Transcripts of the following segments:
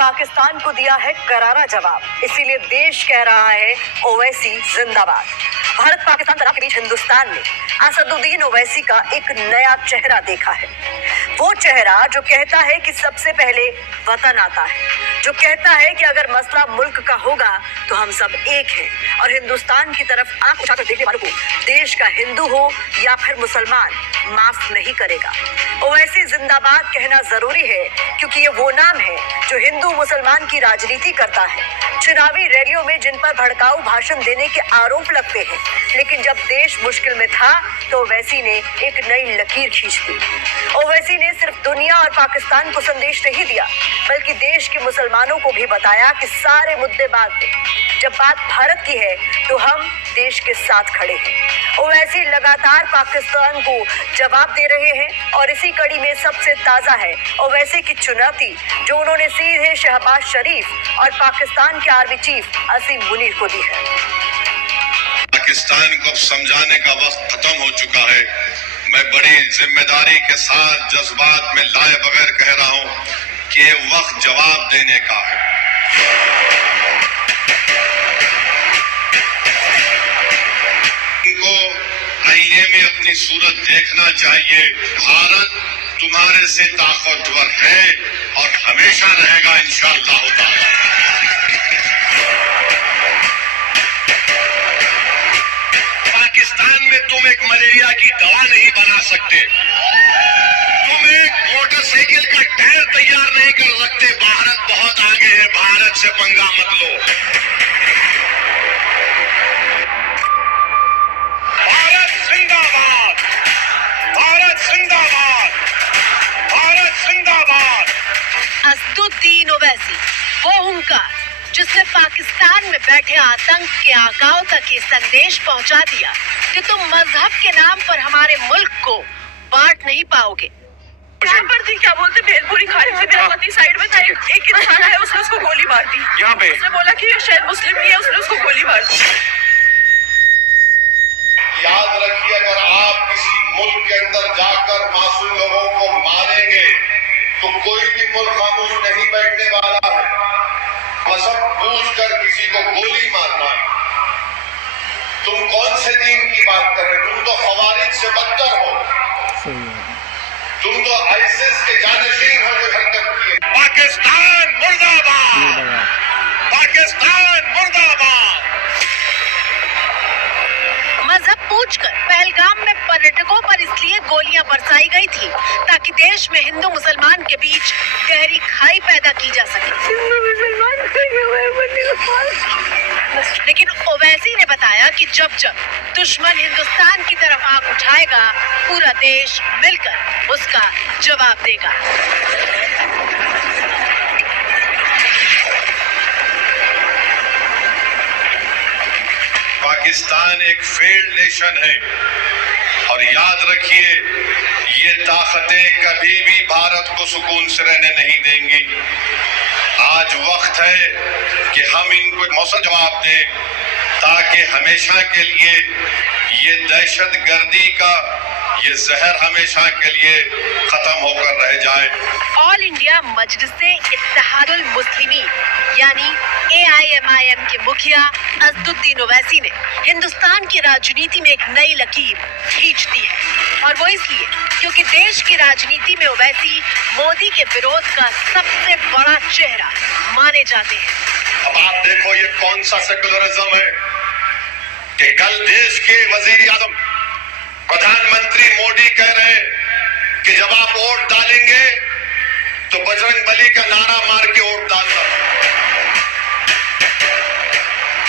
पाकिस्तान को दिया है करारा जवाब, इसीलिए देश कह रहा है ओवैसी जिंदाबाद। भारत पाकिस्तान तनाव के बीच हिंदुस्तान ने असदुद्दीन ओवैसी का एक नया चेहरा देखा है। वो चेहरा जो कहता है कि सबसे पहले वतन आता है, जो कहता है कि अगर मसला मुल्क का होगा तो हम सब एक हैं और हिंदुस्तान की तरफ आंख उठाकर देखने वालों को देश का हिंदू हो या फिर मुसलमान माफ नहीं करेगा। ओवैसी जिंदाबाद कहना जरूरी है क्योंकि ये वो नाम है जो हिंदू मुसलमान की राजनीति करता है। चुनावी रैलियों में जिन पर भड़काऊ भाषण देने के आरोप लगते हैं, लेकिन जब देश मुश्किल में था तो ओवैसी ने एक नई लकीर खींच दी। ओवैसी ने सिर्फ दुनिया और पाकिस्तान को संदेश नहीं दिया, बल्कि देश के मुसलमानों को भी बताया कि सारे मुद्दे बाद में, जब बात भारत की है तो हम देश के साथ खड़े हैं। ओवैसी लगातार पाकिस्तान को जवाब दे रहे हैं और इसी कड़ी में सबसे ताजा है ओवैसी की चुनौती जो उन्होंने सीधे शहबाज शरीफ और पाकिस्तान के आर्मी चीफ असीम मुनीर को दी है। पाकिस्तान को समझाने का वक्त खत्म हो चुका है। मैं बड़ी जिम्मेदारी के साथ जज्बात में लाए बगैर कह रहा हूं कि ये वक्त जवाब देने का है। इनको आईने में अपनी सूरत देखना चाहिए। भारत तुम्हारे से ताकतवर है और हमेशा रहेगा इंशाअल्लाह ताला। पाकिस्तान में तुम एक मलेरिया की दवा नहीं बना सकते, तुम एक मोटरसाइकिल का टायर तैयार नहीं कर सकते। भारत बहुत आगे है, भारत से पंगा मत लो। भारत जिंदाबाद, भारत जिंदाबाद, भारत जिंदाबाद। असदुद्दीन ओवैसी वो हुंकार जिसने पाकिस्तान में बैठे आतंक के आकाओं तक ये संदेश पहुंचा दिया कि तुम मजहब के नाम पर हमारे मुल्क को बांट नहीं पाओगे। यहाँ पर थी, क्या बोलते, भेलपुरी खाड़ी से मेरा साइड में था, एक इंसान है, उसने उसको गोली मार दी। यहाँ पे उसने बोला कि ये शायद मुस्लिम नहीं है, उसने उसको गोली मार दी। याद रखिए, अगर आप किसी मुल्क के अंदर जाकर मासूम लोगों को मारेंगे तो कोई भी मुल्क खामोश नहीं बैठने वाला है। मजहब पूछकर किसी को गोली मारना, तुम कौन से दीन की बात कर रहे हो? तुम तो खवारिज से बदतर हो, तुम तो आईसिस के जानशीन हो जो हरकत की है। पाकिस्तान मुर्दाबाद, पाकिस्तान मुर्दाबाद। मजहब पूछकर पहलगाम में पर्यटकों पर इसलिए गोलियां बरसाई गई थी ताकि देश में हिंदू मुसलमान के बीच गहरी खाई पैदा की जा सके। लेकिन ओवैसी ने बताया कि जब जब दुश्मन हिंदुस्तान की तरफ आंख उठाएगा, पूरा देश मिलकर उसका जवाब देगा। पाकिस्तान एक फेल्ड नेशन है और याद रखिए, ये ताकतें कभी भी भारत को सुकून से रहने नहीं देंगी। आज वक्त है कि हम इनको मौसम जवाब दें ताकि हमेशा के लिए ये दहशतगर्दी का ये जहर हमेशा के लिए खत्म होकर रह जाए। ऑल इंडिया मजलिसे इत्तेहादुल मुस्लिमीन यानी AIMIM के मुखिया असदुद्दीन ओवैसी ने हिंदुस्तान की राजनीति में एक नई लकीर खींच दी है, और वो इसलिए क्योंकि देश की राजनीति में ओवैसी मोदी के विरोध का सबसे बड़ा चेहरा माने जाते हैं। अब आप देखो ये कौन सा सेकुलरिज्म है कि कल देश के वजीर आजम प्रधानमंत्री मोदी कह रहे हैं कि जब आप वोट डालेंगे तो बजरंग बली का नारा मार के वोट डालना।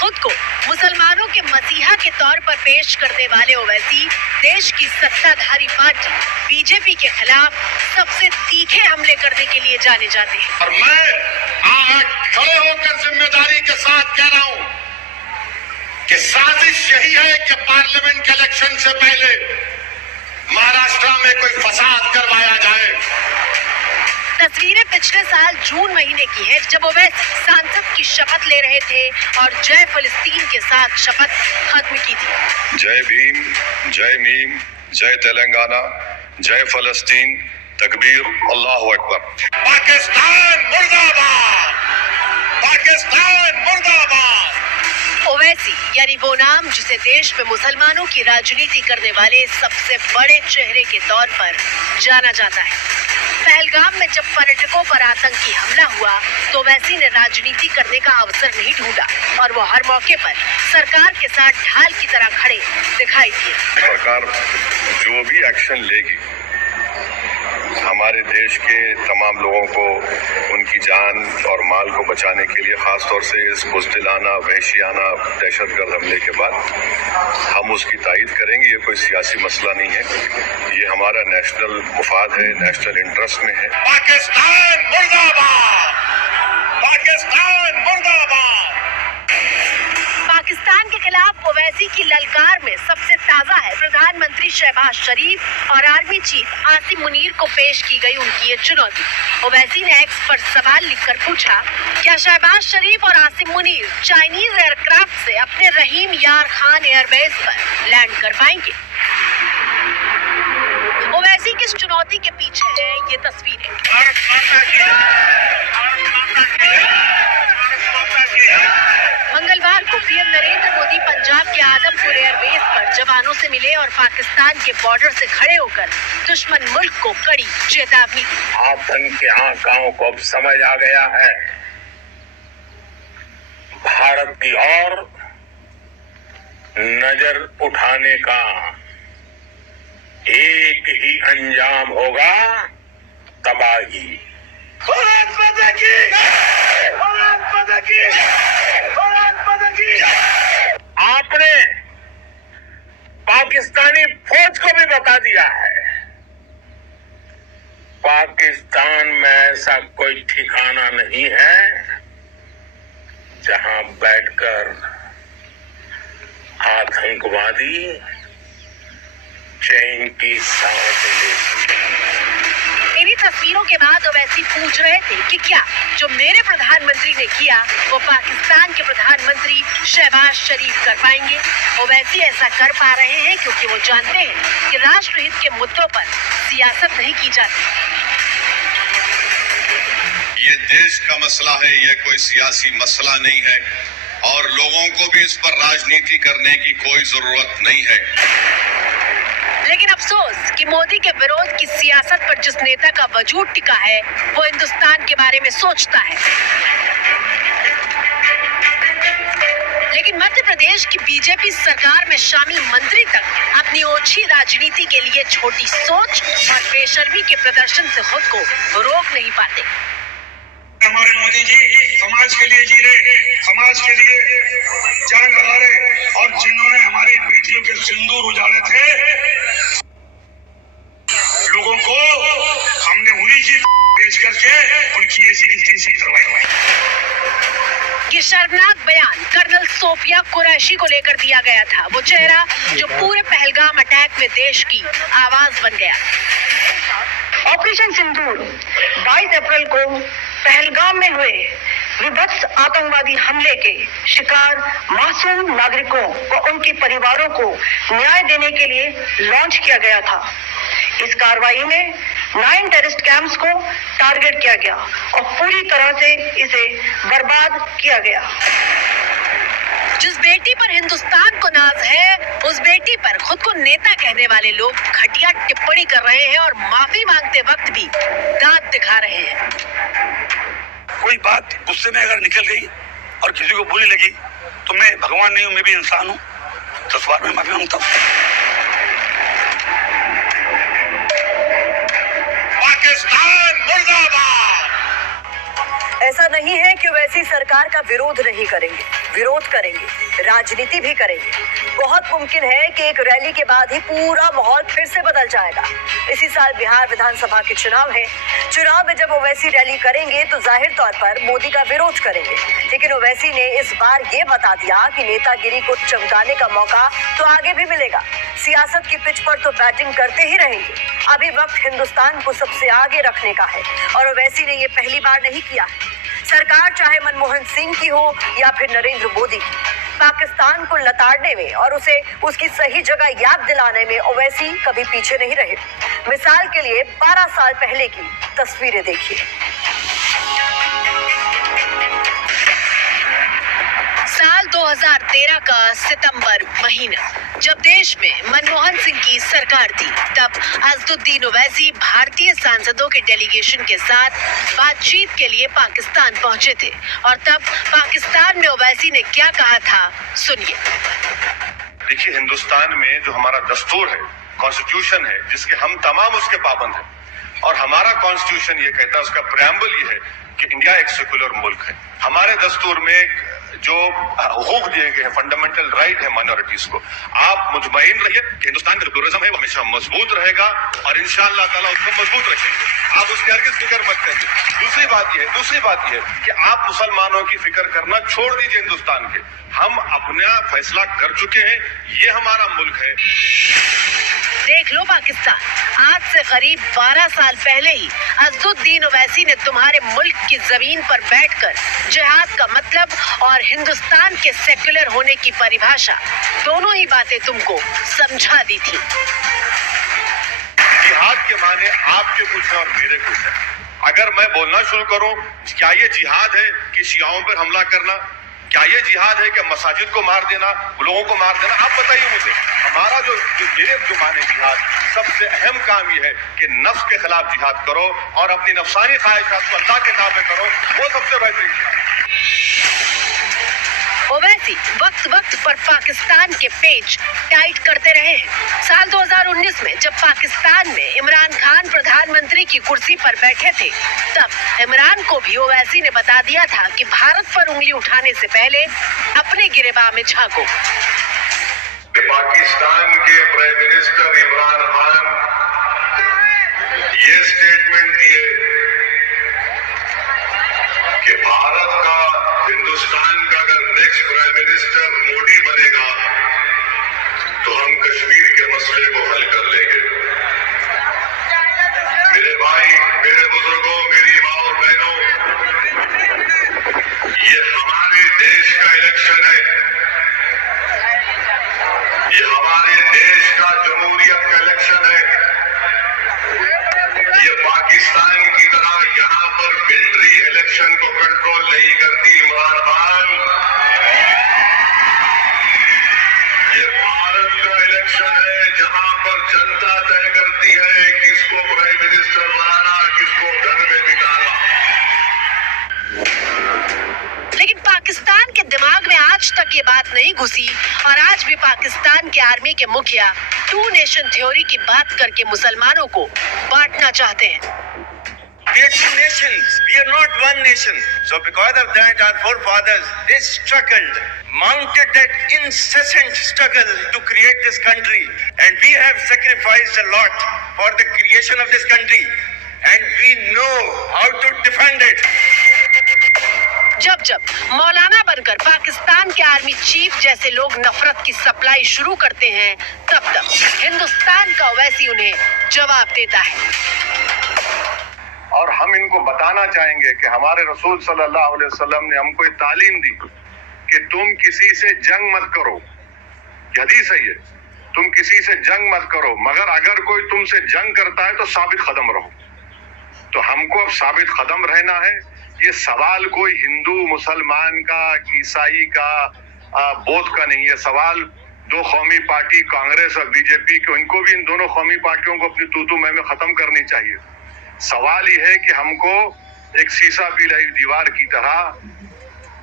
खुद को मुसलमानों के मसीहा के तौर पर पेश करने वाले ओवैसी देश की सत्ताधारी पार्टी बीजेपी के खिलाफ सबसे तीखे हमले करने के लिए जाने जाते हैं। और मैं आज खड़े होकर जिम्मेदारी के साथ कह रहा हूं कि साजिश यही है कि पार्लियामेंट के इलेक्शन से पहले महाराष्ट्र में कोई फसाद करवाया जाए। तस्वीरें पिछले साल जून महीने की है, जब ओवैसी सांसद की शपथ ले रहे थे और जय फिलिस्तीन के साथ शपथ खत्म की थी। जय भीम, जय मीम, जय तेलंगाना, जय फलस्तीन, तकबीर, अल्लाहू अकबर। पाकिस्तान मुर्दाबाद। ओवैसी यानी वो नाम जिसे देश में मुसलमानों की राजनीति करने वाले सबसे बड़े चेहरे के तौर पर जाना जाता है। पहलगाम में जब पर्यटकों पर आतंकी हमला हुआ तो ओवैसी ने राजनीति करने का अवसर नहीं ढूंढा और वो हर मौके पर सरकार के साथ ढाल की तरह खड़े दिखाई दिए। सरकार जो भी एक्शन लेगी हमारे देश के तमाम लोगों को उनकी जान और माल को बचाने के लिए, खासतौर से इस बुज़दिलाना वहशियाना दहशतगर्द हमले के बाद हम उसकी तायीद करेंगे। ये कोई सियासी मसला नहीं है, ये हमारा नेशनल मुफाद है, नेशनल इंटरेस्ट में है। पाकिस्तान मुर्दाबाद, पाकिस्तान मुर्दाबाद। पाकिस्तान के खिलाफ ओवैसी की ललकार में सबसे ताजा है प्रधानमंत्री शहबाज शरीफ और आर्मी चीफ आसिम मुनीर को पेश की गई उनकी ये चुनौती। ओवैसी ने एक्स पर सवाल लिखकर पूछा, क्या शहबाज शरीफ और आसिम मुनीर चाइनीज एयरक्राफ्ट से अपने रहीम यार खान एयरबेस पर लैंड कर पाएंगे? ओवैसी की इस चुनौती के पीछे है ये तस्वीरें। मंगलवार को पीएम नरेंद्र मोदी पंजाब के आदमपुर एयरबेस पर जवानों से मिले और पाकिस्तान के बॉर्डर से खड़े होकर दुश्मन मुल्क को कड़ी चेतावनी दी। आतंक के आकाओं को अब समझ आ गया है, भारत की ओर नजर उठाने का एक ही अंजाम होगा, तबाही। आपने पाकिस्तानी फौज को भी बता दिया है, पाकिस्तान में ऐसा कोई ठिकाना नहीं है जहां बैठकर आतंकवादी चैन की सांस ले सके। इन्हीं तस्वीरों के बाद ओवैसी पूछ रहे थे कि क्या जो मेरे प्रधानमंत्री ने किया वो पाकिस्तान के प्रधानमंत्री शहबाज शरीफ कर पाएंगे? ओवैसी ऐसा कर पा रहे हैं क्योंकि वो जानते हैं कि राष्ट्रहित के मुद्दों पर सियासत नहीं की जाती। ये देश का मसला है, ये कोई सियासी मसला नहीं है और लोगों को भी इस पर राजनीति करने की कोई जरूरत नहीं है। लेकिन अफसोस कि मोदी के विरोध की सियासत पर जिस नेता का वजूद टिका है वो हिंदुस्तान के बारे में सोचता है। लेकिन मध्य प्रदेश की बीजेपी सरकार में शामिल मंत्री तक अपनी ओछी राजनीति के लिए छोटी सोच और बेशर्मी के प्रदर्शन से खुद को रोक नहीं पाते। हमारे मोदी जी समाज के लिए जी रहे, समाज के लिए जान लगा रहे और जिन्होंने हमारी बेटियों के सिंदूर उजाड़े थे, लोगों को हमने उन्हीं की पेश करके उनकी ऐसी करवाई। ये शर्मनाक बयान कर्नल सोफिया कुरैशी को लेकर दिया गया था, वो चेहरा जो पूरे पहलगाम अटैक में देश की आवाज बन गया। ऑपरेशन सिंदूर 22 अप्रैल को पहलगाम में हुए विभत्स आतंकवादी हमले के शिकार मासूम नागरिकों व उनके परिवारों को न्याय देने के लिए लॉन्च किया गया था। इस कार्रवाई में 9 टेररिस्ट कैंप्स को टारगेट किया गया और पूरी तरह से इसे बर्बाद किया गया। जिस बेटी पर हिंदुस्तान को नाज है, उस बेटी पर खुद को नेता कहने वाले लोग घटिया टिप्पणी कर रहे हैं और माफी मांगते वक्त भी दांत दिखा रहे हैं। कोई बात गुस्से में अगर निकल गई और किसी को बुरी लगी तो मैं भगवान नहीं हूं, मैं भी इंसान हूं, 10 बार में माफी मांगता हूं। पाकिस्तान मुर्दाबाद। ऐसा नहीं है कि वैसी सरकार का विरोध नहीं करेंगे, विरोध करेंगे, राजनीति भी करेंगे। बहुत मुमकिन है कि एक रैली के बाद ही पूरा माहौल फिर से बदल जाएगा। इसी साल बिहार विधानसभा के चुनाव है। चुनाव में जब ओवैसी रैली करेंगे तो जाहिर तौर पर मोदी का विरोध करेंगे, लेकिन ओवैसी ने इस बार ये बता दिया कि नेतागिरी को चमकाने का मौका तो आगे भी मिलेगा। सियासत की पिच पर तो बैटिंग करते ही रहेंगे। अभी वक्त हिंदुस्तान को सबसे आगे रखने का है और ओवैसी ने ये पहली बार नहीं किया है। सरकार चाहे मनमोहन सिंह की हो या फिर नरेंद्र मोदी की, पाकिस्तान को लताड़ने में और उसे उसकी सही जगह याद दिलाने में ओवैसी कभी पीछे नहीं रहे। मिसाल के लिए 12 साल पहले की तस्वीरें देखिए। साल 2013 2013 का सितंबर महीना, जब देश में मनमोहन सिंह की सरकार थी, तब असदुद्दीन ओवैसी भारतीय सांसदों के डेलीगेशन के साथ बातचीत के लिए पाकिस्तान पहुंचे थे। और तब पाकिस्तान में ओवैसी ने क्या कहा था, सुनिए। देखिए, हिंदुस्तान में जो हमारा दस्तूर है, कॉन्स्टिट्यूशन है, जिसके हम तमाम उसके पाबंद हैं, और हमारा कॉन्स्टिट्यूशन ये कहता है, उसका प्रेम्बल ये है कि इंडिया एक सेकुलर मुल्क है। हमारे दस्तूर में जो हुकूक दिए गए हैं, फंडामेंटल राइट है माइनॉरिटीज को। आप मुतमईन रहिए कि हिंदुस्तान का जो प्लुरलिज्म है वो हमेशा मजबूत रहेगा और इंशाअल्लाह ताला उसको मजबूत रखेंगे। आप उसकी हरगिज़ फिक्र मत करिए। दूसरी बात यह है कि आप मुसलमानों की फिक्र करना छोड़ दीजिए हिंदुस्तान के। हम अपना फैसला कर चुके हैं, ये हमारा मुल्क है। देख लो पाकिस्तान, आज से करीब 12 साल पहले ही असदुद्दीन ओवैसी ने तुम्हारे मुल्क की जमीन पर बैठकर जिहाद का मतलब और हिंदुस्तान के सेक्युलर होने की परिभाषा, दोनों ही बातें तुमको समझा दी थी। जिहाद के माने आपके कुछ है और मेरे कुछ है। अगर मैं बोलना शुरू करूं, क्या ये जिहाद है कि शियाओं पर हमला करना? क्या ये जिहाद है कि मसाजिद को मार देना, लोगों को मार देना? आप बताइए मुझे। हमारा जो मेरे जो माने जिहाद, सबसे अहम काम ये है कि नफ्स के खिलाफ जिहाद करो और अपनी नफसानी ख्वाहिशात को अल्लाह के नाम पे करो, वो सबसे बेहतरीन जिहाद। ओवैसी वक्त वक्त पर पाकिस्तान के पेच टाइट करते रहे हैं। साल 2019 में जब पाकिस्तान में इमरान खान प्रधानमंत्री की कुर्सी पर बैठे थे, तब इमरान को भी ओवैसी ने बता दिया था कि भारत पर उंगली उठाने से पहले अपने गिरेबान में झांको। पाकिस्तान के प्राइम मिनिस्टर इमरान खान ये स्टेटमेंट दिए कि भारत का, हिंदुस्तान का अगर नेक्स्ट प्राइम मिनिस्टर मोदी बनेगा तो हम कश्मीर के मसले को हल कर लेंगे। मेरे भाई, मेरे बुजुर्गों, मेरी माँ और बहनों, ये हमारे देश का इलेक्शन है, ये हमारे देश का जमहूरियत का इलेक्शन है। ये पाकिस्तान की तरह यहाँ पर मिलिट्री इलेक्शन को कंट्रोल नहीं करती इमरान खान। ये भारत का इलेक्शन है जहाँ पर जनता तय करती है किसको प्राइम मिनिस्टर बनाना, किसको घर में बिठाना। लेकिन पाकिस्तान के दिमाग में आज तक ये बात नहीं घुसी और आज भी पाकिस्तान के आर्मी के मुखिया 2 नेशन थ्योरी की बात करके मुसलमानों को बांटना चाहते हैं। We are 2 nations. We are not 1 nation. So because of that, our forefathers, they struggled, mounted that incessant struggle to create this country. And we have sacrificed a lot for the creation of this country. And we know how to defend it. जब जब मौलाना बनकर पाकिस्तान के army chief जैसे लोग नफरत की supply शुरू करते हैं, तब तब हिंदुस्तान का ओवैसी उन्हें जवाब देता है। और हम इनको बताना चाहेंगे कि हमारे रसूल सल्लल्लाहु अलैहि वसल्लम ने हमको ये तालीम दी कि तुम किसी से जंग मत करो। हदीस है ये, तुम किसी से जंग मत करो, मगर अगर कोई तुमसे जंग करता है तो साबित कदम रहो। तो हमको अब साबित कदम रहना है। ये सवाल कोई हिंदू मुसलमान का, ईसाई का, बौद्ध का नहीं है। सवाल 2 कौमी पार्टी कांग्रेस और बीजेपी के, इनको भी, इन दोनों कौमी पार्टियों को अपनी तू-तू मैं खत्म करनी चाहिए। सवाल ये है कि हमको एक शीशा पीलाई दीवार की तरह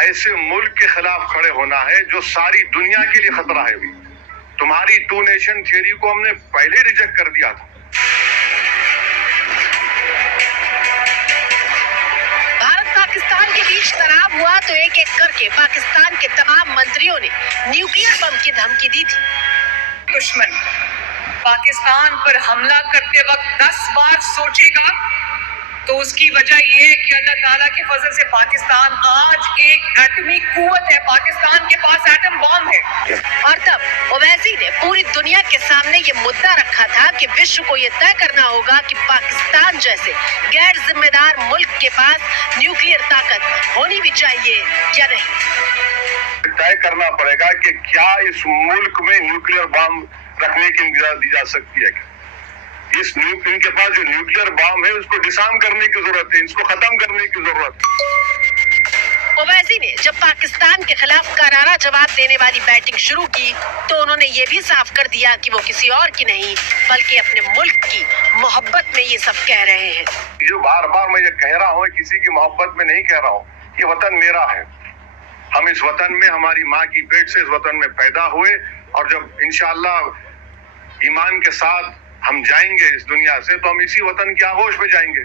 ऐसे मुल्क के खिलाफ खड़े होना है जो सारी दुनिया के लिए खतरा है। भी तुम्हारी 2 नेशन थ्योरी को हमने पहले रिजेक्ट कर दिया था। भारत पाकिस्तान के बीच तनाव हुआ तो एक एक करके पाकिस्तान के तमाम मंत्रियों ने न्यूक्लियर बम की धमकी दी थी। दुश्मन पाकिस्तान पर हमला करते वक्त 10 बार सोचेगा तो उसकी वजह यह है कि अल्लाह ताला के फजल से पाकिस्तान आज एक एटमी कुव्वत है। पाकिस्तान के पास एटम बॉम्ब है। और तब ओवैसी ने पूरी दुनिया के सामने ये मुद्दा रखा था कि विश्व को ये तय करना होगा कि पाकिस्तान जैसे गैर जिम्मेदार मुल्क के पास न्यूक्लियर ताकत होनी भी चाहिए या नहीं। तय करना पड़ेगा कि क्या इस मुल्क में न्यूक्लियर बम रखने की इजाजत दी जा सकती है। इनके पास जो न्यूक्लियर बम है उसको डिसआर्म करने की जरूरत है, इसको खत्म करने की जरूरत है। ओवैसी ने जब पाकिस्तान के खिलाफ करारा जवाब देने वाली बैटिंग शुरू की तो उन्होंने ये भी साफ कर दिया कि वो किसी और की नहीं बल्कि अपने मुल्क की मोहब्बत में ये सब कह रहे हैं। जो बार बार मैं ये कह रहा हूँ, किसी की मोहब्बत में नहीं कह रहा हूँ, ये वतन मेरा है। हम इस वतन में, हमारी माँ की पेट से इस वतन में पैदा हुए और जब इंशाअल्लाह ईमान के साथ हम जाएंगे इस दुनिया से तो हम इसी वतन की आगोश में जाएंगे।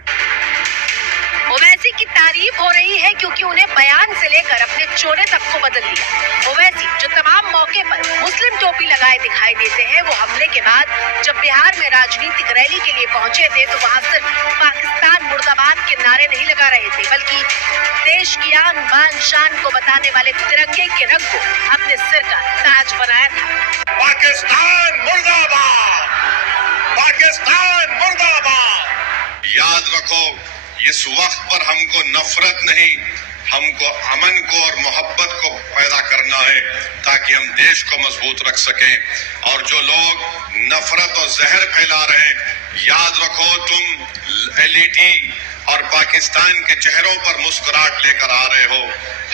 ओवैसी की तारीफ हो रही है क्योंकि उन्हें बयान से लेकर अपने चोले तक को बदल दिया। ओवैसी जो तमाम मौके पर मुस्लिम टोपी लगाए दिखाई देते हैं, वो हमले के बाद जब बिहार में राजनीतिक रैली के लिए पहुंचे थे तो वहां सिर्फ पाकिस्तान मुर्दाबाद के नारे नहीं लगा रहे थे बल्कि देश की आन बान शान को बताने वाले तिरंगे के रंग को अपने सिर का ताज बनाया था। पाकिस्तान मुर्दाबाद, पाकिस्तान मुर्दाबाद। याद रखो, इस वक्त पर हमको नफरत नहीं, हमको अमन को और मोहब्बत को पैदा करना है ताकि हम देश को मजबूत रख सकें। और जो लोग नफरत और जहर फैला रहे हैं, याद रखो तुम एलईडी और पाकिस्तान के चेहरों पर मुस्कुराहट लेकर आ रहे हो।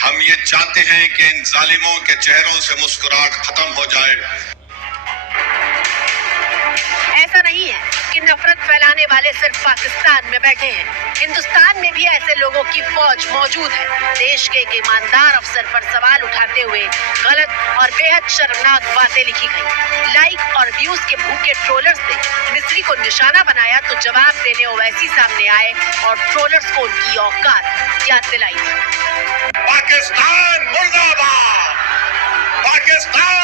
हम ये चाहते हैं कि इन जालिमों के चेहरों से मुस्कुराहट खत्म हो जाए। ऐसा नहीं है कि नफरत फैलाने वाले सिर्फ पाकिस्तान में बैठे हैं, हिंदुस्तान में भी ऐसे लोगों की फौज मौजूद है। देश के एक ईमानदार अफसर पर सवाल उठाते हुए गलत और बेहद शर्मनाक बातें लिखी गई। लाइक और व्यूज के भूखे ट्रोलर्स ने मिस्री को निशाना बनाया तो जवाब देने ओवैसी सामने आए और ट्रोलर्स को उनकी औकात याद दिलाई। पाकिस्तान मुर्दाबाद, पाकिस्तान